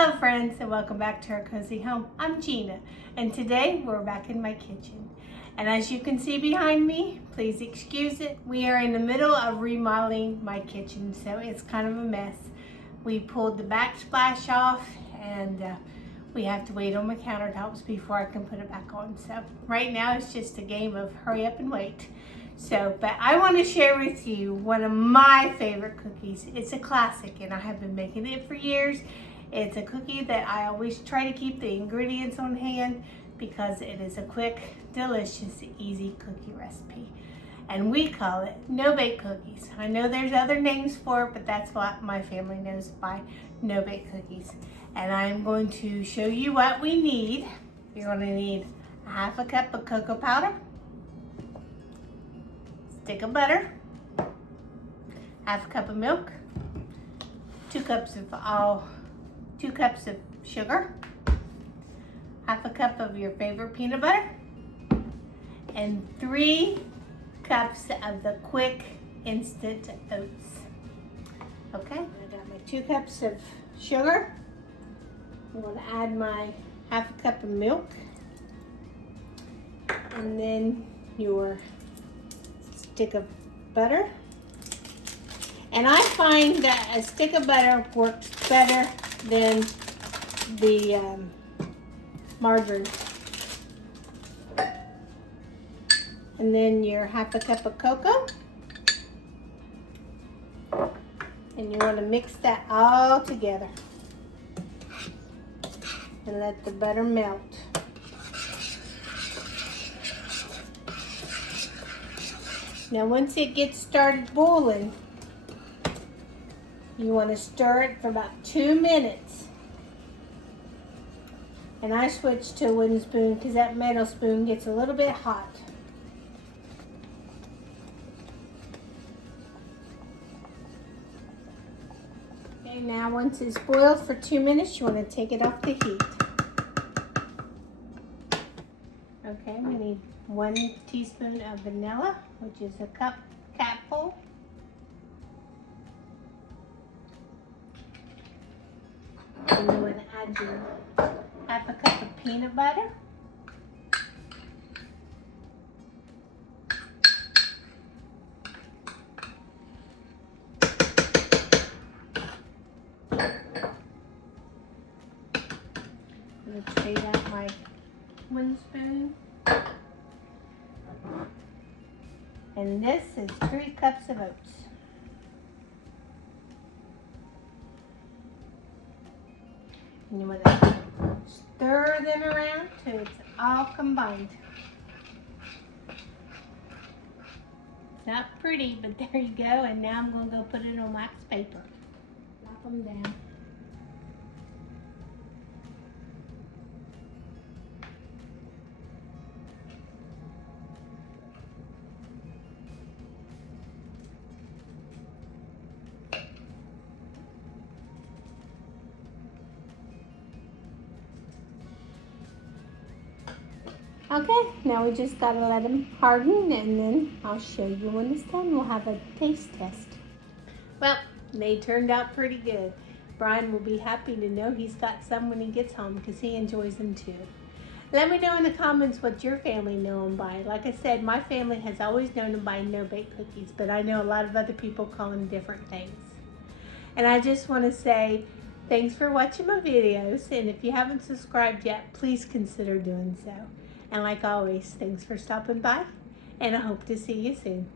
Hello friends, and welcome back to our cozy home. I'm Gina, and today we're back in my kitchen. And as you can see behind me, please excuse it, we are in the middle of remodeling my kitchen, so it's kind of a mess. We pulled the backsplash off, and we have to wait on my countertops before I can put it back on. So right now it's just a game of hurry up and wait. But I want to share with you one of my favorite cookies. It's a classic, and I have been making it for years. It's a cookie that I always try to keep the ingredients on hand because it is a quick, delicious, easy cookie recipe. And we call it no-bake cookies. I know there's other names for it, but that's what my family knows by no-bake cookies. And I'm going to show you what we need. You're going to need a half a cup of cocoa powder, stick of butter, half a cup of milk, 2 cups of sugar, half a cup of your favorite peanut butter, and 3 cups of the quick instant oats. Okay, I got my 2 cups of sugar. I'm going to add my half a cup of milk, and then your stick of butter. And I find that a stick of butter works better than the margarine. And then your half a cup of cocoa. And you want to mix that all together and let the butter melt. Now once it gets started boiling, you want to stir it for about 2 minutes. And I switched to a wooden spoon because that metal spoon gets a little bit hot. Okay, now once it's boiled for 2 minutes, you want to take it off the heat. Okay, we need 1 teaspoon of vanilla, which is a capful. And you want to add your half a cup of peanut butter. I'm going to trade out my wooden spoon. And this is 3 cups of oats. And you want to stir them around till it's all combined. Not pretty, but there you go. And now I'm going to go put it on wax paper. Drop them down. Okay, now we just gotta let them harden, and then I'll show you when it's done. We'll have a taste test. Well, they turned out pretty good. Brian will be happy to know he's got some when he gets home because he enjoys them too. Let me know in the comments what your family know them by. Like I said, my family has always known them by no-bake cookies, but I know a lot of other people call them different things. And I just want to say thanks for watching my videos, and if you haven't subscribed yet, please consider doing so. And like always, thanks for stopping by, and I hope to see you soon.